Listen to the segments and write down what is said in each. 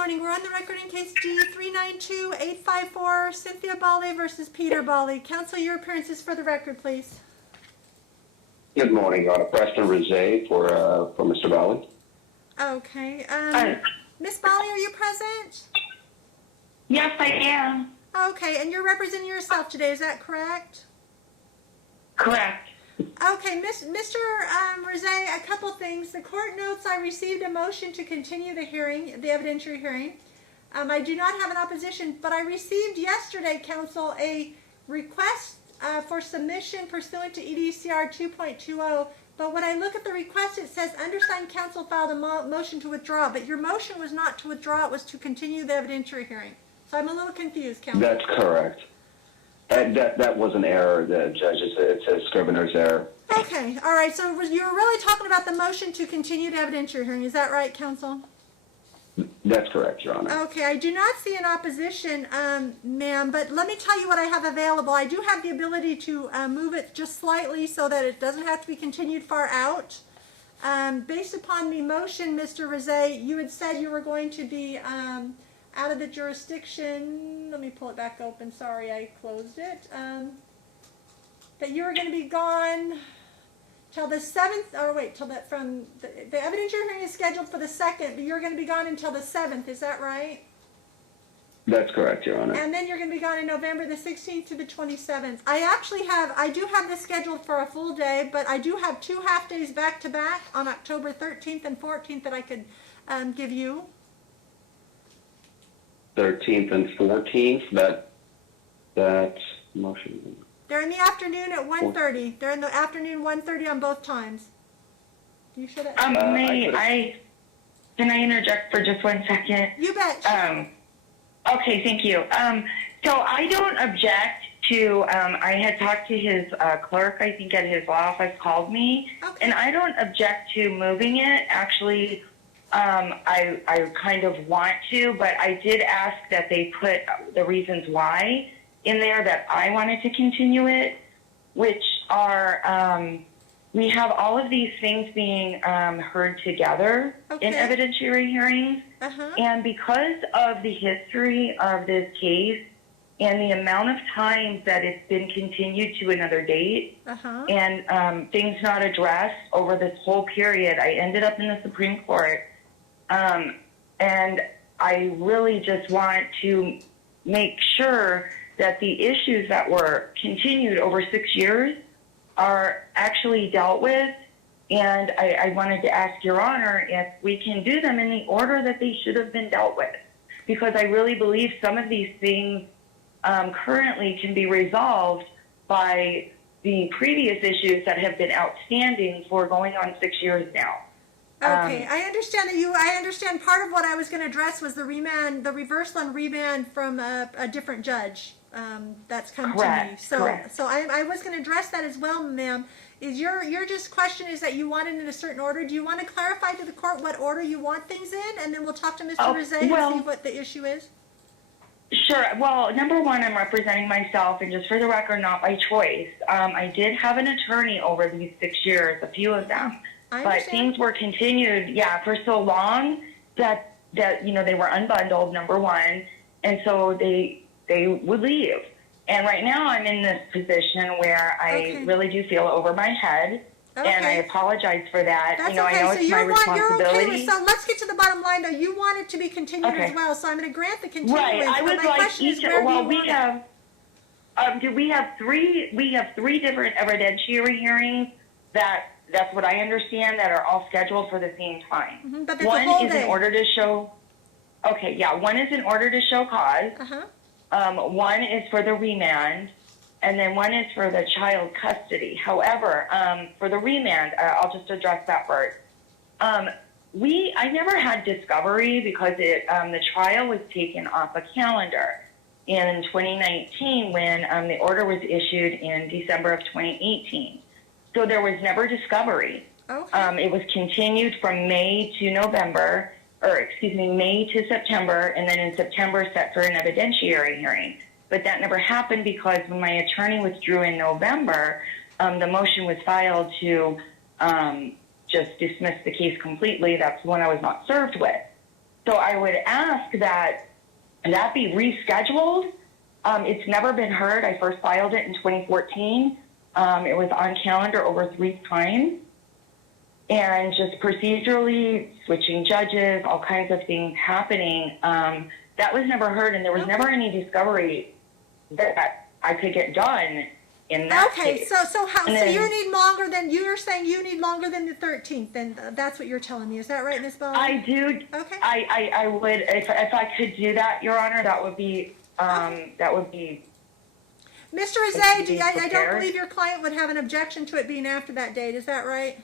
morning. We're on the record in case D-392-854, Cynthia Balle versus Peter Balle. Counsel, your appearances for the record, please. Good morning, Your Honor. Preston Rizet for Mr. Balle. Okay. Miss Balle, are you present? Yes, I am. Okay, and you're representing yourself today, is that correct? Correct. Okay, Mr. Rizet, a couple things. The court notes I received a motion to continue the hearing, the evidentiary hearing. I do not have an opposition, but I received yesterday, counsel, a request for submission pursuant to EDCR 2.20. But when I look at the request, it says undersigned counsel filed a motion to withdraw. But your motion was not to withdraw; it was to continue the evidentiary hearing. So I'm a little confused, counsel. That's correct. That was an error, the judge. It's a scrivener's error. Okay, all right. So you were really talking about the motion to continue the evidentiary hearing. Is that right, counsel? That's correct, Your Honor. Okay, I do not see an opposition, ma'am, but let me tell you what I have available. I do have the ability to move it just slightly so that it doesn't have to be continued far out. Based upon the motion, Mr. Rizet, you had said you were going to be out of the jurisdiction. Let me pull it back open. Sorry, I closed it. That you were going to be gone till the 7th, or wait, till that from the evidentiary hearing is scheduled for the 2nd, but you're going to be gone until the 7th. Is that right? That's correct, Your Honor. And then you're going to be gone in November the 16th to the 27th. I do have this scheduled for a full day, but I do have 2 half days back to back on October 13th and 14th that I could give you. 13th and 14th. That motion. They're in the afternoon at 1:30. They're in the afternoon 1:30 on both times. You should have. Can I interject for just 1 second? You bet. Okay, thank you. So I don't object to, I had talked to his clerk, I think at his law office called me, Okay. and I don't object to moving it. Actually, I kind of want to, but I did ask that they put the reasons why in there that I wanted to continue it, which are, we have all of these things being heard together in evidentiary hearings. And because of the history of this case and the amount of times that it's been continued to another date and things not addressed over this whole period, I ended up in the Supreme Court. And I really just want to make sure that the issues that were continued over 6 years are actually dealt with. And I wanted to ask Your Honor if we can do them in the order that they should have been dealt with. Because I really believe some of these things currently can be resolved by the previous issues that have been outstanding for going on 6 years now. Okay, I understand that I understand part of what I was going to address was the remand, the reversal and remand from a different judge. That's come to me. So I was going to address that as well, ma'am. Is your just question is that you want it in a certain order? Do you want to clarify to the court what order you want things in, and then we'll talk to Mr. Rizet and see what the issue is? Sure. Well, number one, I'm representing myself, and just for the record, not by choice. I did have an attorney over these 6 years, a few of them, but things were continued, for so long that you know they were unbundled. Number one, and so they would leave. And right now I'm in this position where I really do feel over my head, and I apologize for that. That's I know it's my responsibility. You're okay with, so let's get to the bottom line, though. You want it to be continued as well, so I'm going to grant the continuance. Right. I would like each. Well, we have three different evidentiary hearings that's what I understand that are all scheduled for the same time. But one is in order to show. Okay. Yeah. One is in order to show cause. One is for the remand, and then one is for the child custody. However, for the remand, I'll just address that first. I never had discovery because the trial was taken off a calendar in 2019 when the order was issued in December of 2018. So there was never discovery. It was continued from May to November. May to September, and then in September set for an evidentiary hearing. But that never happened because when my attorney withdrew in November, the motion was filed to just dismiss the case completely. That's the one I was not served with. So I would ask that that be rescheduled. It's never been heard. I first filed it in 2014. It was on calendar over 3 times. And just procedurally switching judges, all kinds of things happening. That was never heard, and there was never any discovery that I could get done in that case. So you need longer than, you're saying you need longer than the 13th, and that's what you're telling me. Is that right, Ms. Balle? I do. Okay. I would, if I could do that, Your Honor, that would be, that would be. Mr. Rizay, I don't believe your client would have an objection to it being after that date. Is that right?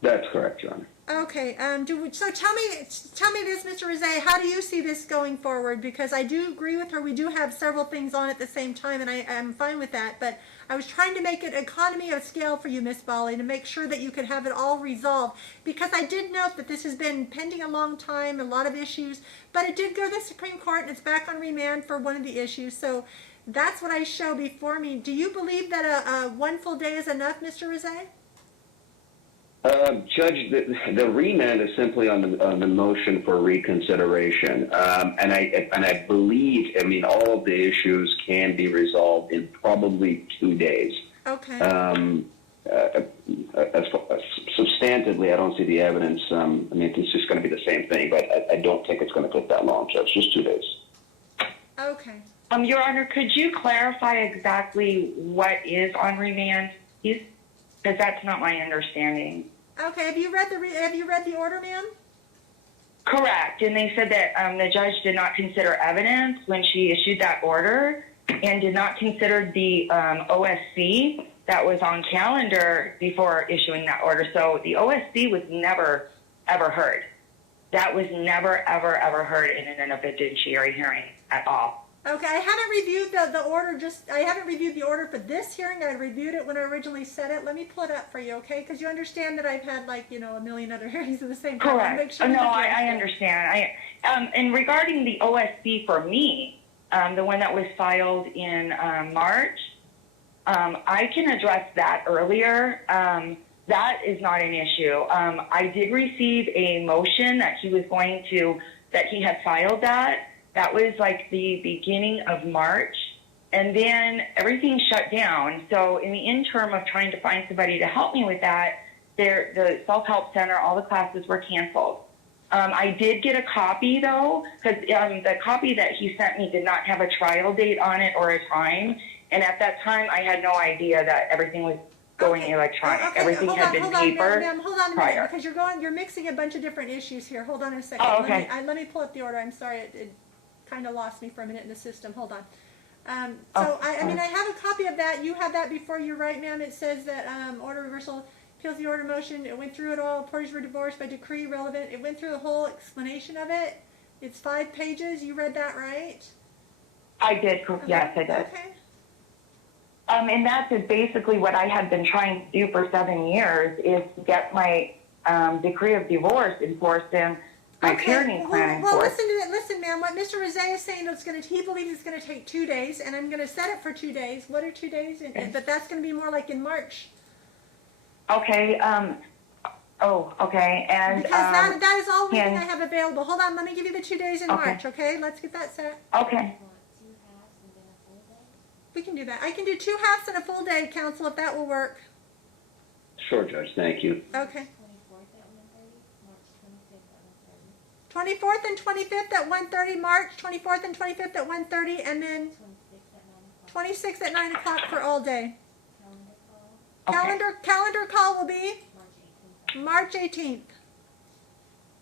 That's correct, Your Honor. Okay. So tell me this, Mr. Rizay, how do you see this going forward? Because I do agree with her. We do have several things on at the same time, and I'm fine with that. But I was trying to make it economy of scale for you, Ms. Balle, to make sure that you could have it all resolved. Because I did note that this has been pending a long time, a lot of issues. But it did go to the Supreme Court, and it's back on remand for one of the issues. So that's what I show before me. Do you believe that one full day is enough, Mr. Rizay? Judge, the remand is simply on the motion for reconsideration, and I believe, I mean, all of the issues can be resolved in probably 2 days. Okay. Substantively, I don't see the evidence. I mean, it's just going to be the same thing, but I don't think it's going to take that long, Judge. Just 2 days. Okay. Your Honor, could you clarify exactly what is on remand, please? Because that's not my understanding. Okay. Have you read the order, ma'am? Correct. And they said that the judge did not consider evidence when she issued that order, and did not consider the OSC that was on calendar before issuing that order. So the OSC was never, ever heard. That was never, ever, ever heard in an evidentiary hearing at all. Okay, I haven't reviewed the order. I haven't reviewed the order for this hearing. I reviewed it when I originally said it. Let me pull it up for you, okay? Because you understand that I've had a million other hearings at the same time. Correct. Make sure No, I understand. And regarding the OSC for me, the one that was filed in March, I can address that earlier. That is not an issue. I did receive a motion that he had filed that. That was like the beginning of March, and then everything shut down. So in the interim of trying to find somebody to help me with that, the self-help center, all the classes were canceled. I did get a copy though, because the copy that he sent me did not have a trial date on it or a time, and at that time I had no idea that everything was going electronic. Okay, Everything had been paper. Ma'am, hold on a minute, because you're mixing a bunch of different issues here. Hold on a second. Oh, okay. Let me pull up the order. I'm sorry, it kind of lost me for a minute in the system. Hold on. I have a copy of that. You have that before you, right, ma'am? It says that order reversal appeals the order motion. It went through it all. Parties were divorced by decree relevant. It went through the whole explanation of it. It's 5 pages. You read that, right? I did. Yes, I did. Okay. And that's basically what I had been trying to do for 7 years, is to get my decree of divorce enforced in my parenting plan. Well, listen, ma'am. What Mr. Rizay is saying is he believes it's going to take 2 days, and I'm going to set it for 2 days. What are 2 days? But that's going to be more like in March. Okay. Okay. And because that is all I have available. Hold on. Let me give you the 2 days in March. Okay. Let's get that set. Okay. We can do that. I can do 2 halves and a full day, counsel, if that will work. Sure, Judge. Thank you. Okay. 24th and 25th at 1:30, March 24th and 25th at 1:30, and then 26th at 9 o'clock for all day. Okay. Calendar call will be March 18th.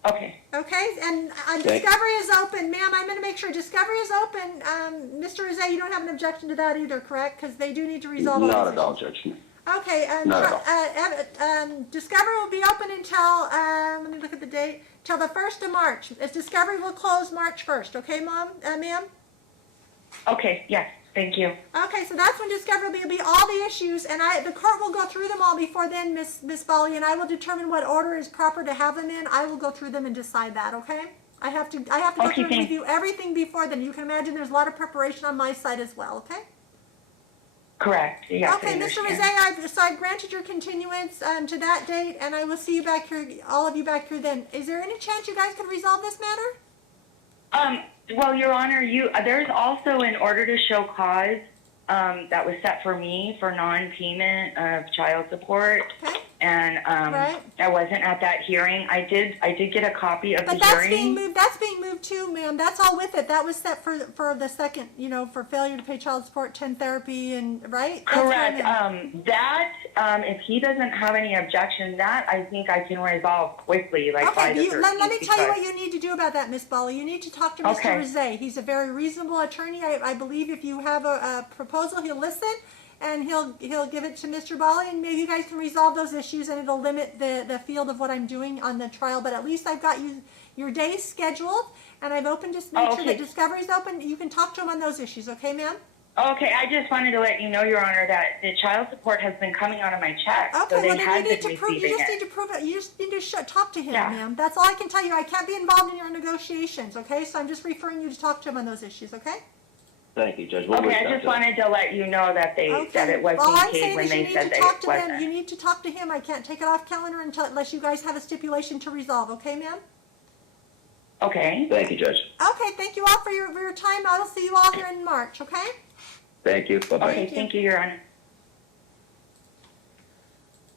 Okay. Okay, and Discovery is open. Ma'am, I'm going to make sure Discovery is open. Mr. Rizay, you don't have an objection to that either, correct? Because they do need to resolve all Not these at all, issues. Judge. Okay, Discovery will be open until, let me look at the date, till the 1st of March. Discovery will close March 1st, okay, ma'am? Okay, yes, thank you. Okay, so that's when Discovery will be all the issues, and the court will go through them all before then, Miss Balle, and I will determine what order is proper to have them in. I will go through them and decide that, okay? I have to go through and review everything before then. You can imagine there's a lot of preparation on my side as well, okay? Correct. Yes, I Okay, Mr. understand. Rizet, I've granted your continuance to that date, and I will see you back here, all of you back here then. Is there any chance you guys can resolve this matter? Well, Your Honor, there's also an order to show cause that was set for me for non-payment of child support, Okay. and Right. I wasn't at that hearing. I did get a copy of But the that's hearing. being moved. That's being moved too, ma'am. That's all with it. That was set for the second, for failure to pay child support, 10 therapy, and right. That's Correct. right, If he doesn't have any objection, that I think I can resolve quickly, like by okay. the 13th. Let me tell you what because- you need to do about that, Miss Balle. You need to talk to Mr. Okay. Rizet. He's a very reasonable attorney. I believe if you have a proposal, he'll listen. And he'll give it to Mr. Balle, and maybe you guys can resolve those issues, and it'll limit the field of what I'm doing on the trial. But at least I've got your days scheduled, and I've opened to make sure that discovery's open. You can talk to him on those issues, okay, ma'am? Okay, I just wanted to let you know, Your Honor, that the child support has been coming out of my check. Okay, so they well then have you need been to prove. You receiving just it. need to prove it. You just need to talk to him, Yeah. ma'am. That's all I can tell you. I can't be involved in your negotiations, okay? So I'm just referring you to talk to him on those issues, okay? Thank you, Judge. We'll Okay, reach I out just to them. wanted to let you know that that it was All being I'm paid saying when is you they need said to that talk it to them. wasn't. You need to talk to him. I can't take it off calendar unless you guys have a stipulation to resolve, okay, ma'am? Okay. Thank you, Judge. Okay, thank you all for your time. I will see you all here in March, okay? Thank you. Bye-bye. Okay, thank you, Your Honor.